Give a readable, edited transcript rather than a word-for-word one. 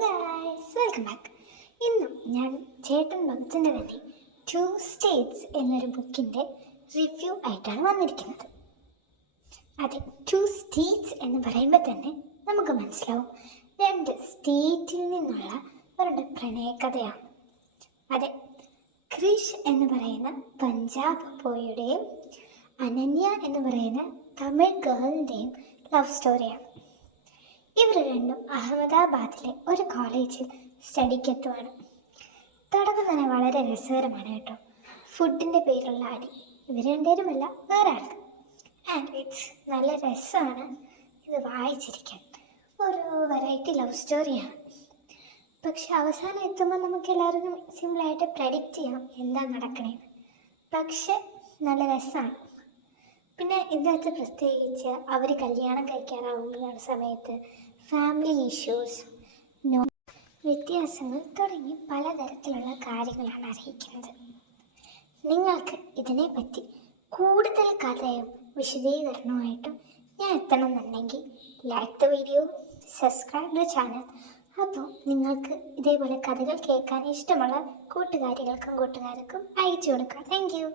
Guys, welcome back. ഇന്നും ഞാൻ ചേട്ടൻ ഭഗത്തിൻ്റെ തന്നെ ടു സ്റ്റേറ്റ്സ് എന്നൊരു ബുക്കിൻ്റെ റിവ്യൂ ആയിട്ടാണ് വന്നിരിക്കുന്നത്. അതെ, ടു സ്റ്റേറ്റ്സ് എന്ന് പറയുമ്പോൾ തന്നെ നമുക്ക് മനസ്സിലാവും രണ്ട് സ്റ്റേറ്റിൽ നിന്നുള്ള അവരുടെ പ്രണയകഥയാണ്. അതെ, ക്രിഷ് എന്ന് പറയുന്ന പഞ്ചാബ് ബോയുടെയും അനന്യ എന്ന് പറയുന്ന തമിഴ് ഗേളിൻ്റെയും ലവ് സ്റ്റോറിയാണ്. ഇവർ രണ്ടും അഹമ്മദാബാദിലെ ഒരു കോളേജിൽ സ്റ്റഡിക്കെത്തുവാണ്. തുടക്കം തന്നെ വളരെ രസകരമാണ് കേട്ടോ. ഫുഡിൻ്റെ പേരുള്ള അടി, ഇവർ രണ്ടുപേരുമല്ല, വേറെ ആൾക്ക്. ആൻഡ് ഇറ്റ്സ് നല്ല രസമാണ് ഇത് വായിച്ചിരിക്കാൻ. ഒരു വെറൈറ്റി ലവ് സ്റ്റോറിയാണ്. പക്ഷെ അവസാനം എത്തുമ്പോൾ നമുക്ക് എല്ലാവർക്കും സിമ്പിളായിട്ട് പ്രെഡിക്റ്റ് ചെയ്യാം എന്താ നടക്കണേന്ന്. പക്ഷെ നല്ല രസമാണ്. പിന്നെ ഇതിനകത്ത് പ്രത്യേകിച്ച് അവർ കല്യാണം കഴിക്കാനാവുന്ന സമയത്ത് ഫാമിലി ഇഷ്യൂസ്, വ്യത്യാസങ്ങൾ തുടങ്ങി പലതരത്തിലുള്ള കാര്യങ്ങളാണ് അറിയിക്കുന്നത്. നിങ്ങൾക്ക് ഇതിനെപ്പറ്റി കൂടുതൽ കഥയും വിശദീകരണവുമായിട്ടും ഞാൻ എത്തണമെന്നുണ്ടെങ്കിൽ like the video, subscribe the channel. അപ്പോൾ നിങ്ങൾക്ക് ഇതേപോലെ കഥകൾ കേൾക്കാൻ ഇഷ്ടമുള്ള കൂട്ടുകാരികൾക്കും കൂട്ടുകാർക്കും അയച്ചു കൊടുക്കാം. Thank you.